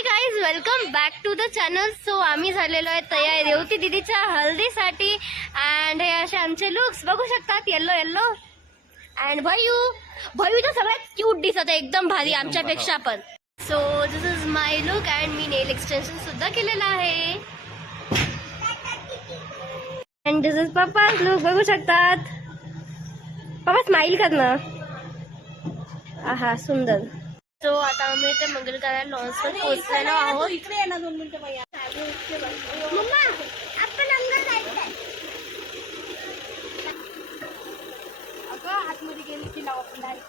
High guys, welcome back to the channel. So आम्ही झालेलो आहे तयार रेवती दीदीच्या हल्दीसाठी. अँड हे असे आमचे लुक्स बघू शकतात, येल्लो येल्लो. अँड भयू तर सगळ्यात क्यूट दिसत आहे, एकदम भारी आमच्यापेक्षा पण. So this is my look. And me nail extension सुद्धा केलेला आहे. अँड दिस इज पप्पाच लुक, बघू शकतात. पप्पा स्माइल कर ना. आहा सुंदर. सो आता आम्ही ते मंगलकार्याला लॉन्सवर पोहोचलेलो आहोत. इकडे ये ना 2 मिनिटं बाई. मम्मा आपण अंदर जायचंय. अगं आतमध्ये गेली की लाव आपण डायरेक्ट.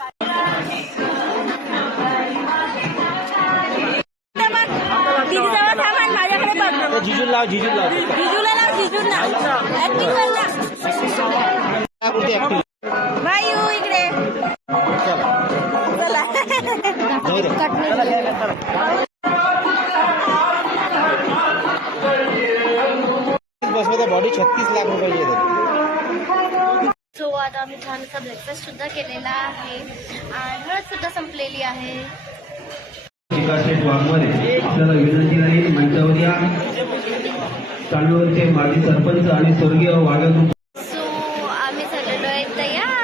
दीदीजवळ थांब आणि माझ्याकडे बघ. जिजूला लाव. जिजूला लाव, जिजूला ऍक्टिंग कर ना. बायू इकडे चला. बसमध्ये बॉडी 36 लाख रुपयाची येते. सो आता आम्ही छान असा ब्रेकफास्ट सुद्धा केलेला आहे आणि हळद सुद्धा संपलेली आहे. आपल्याला विनंती राहील मंचावर या. चालूवरचे माजी सरपंच आणि स्वर्गीय वाघ. सो आम्ही झालेलो आहे तयार.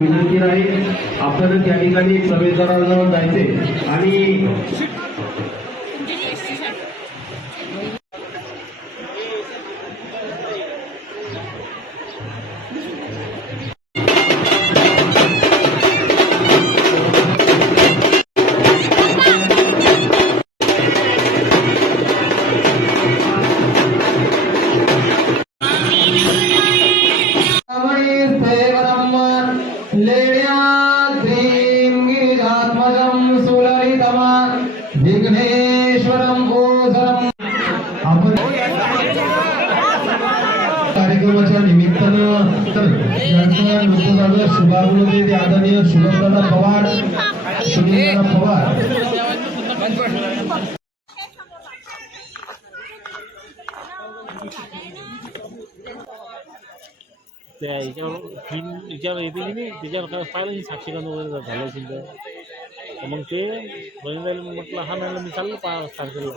विनंती राहील आपण त्या ठिकाणी प्रवेशद्वाराजवळ जायचे आणि कार्यक्रमाच्या निमित्तानं शुभागृह आदरणीय शुभमदादा पवार, सुनीलदादा पवार. त्या याच्यावर येते की नाही, त्याच्यावर पाहिलं की साक्षीकरण वगैरे झालं असेल तर मग ते बहीण म्हटलं हा नाही मी चाललो 5 तारखेला.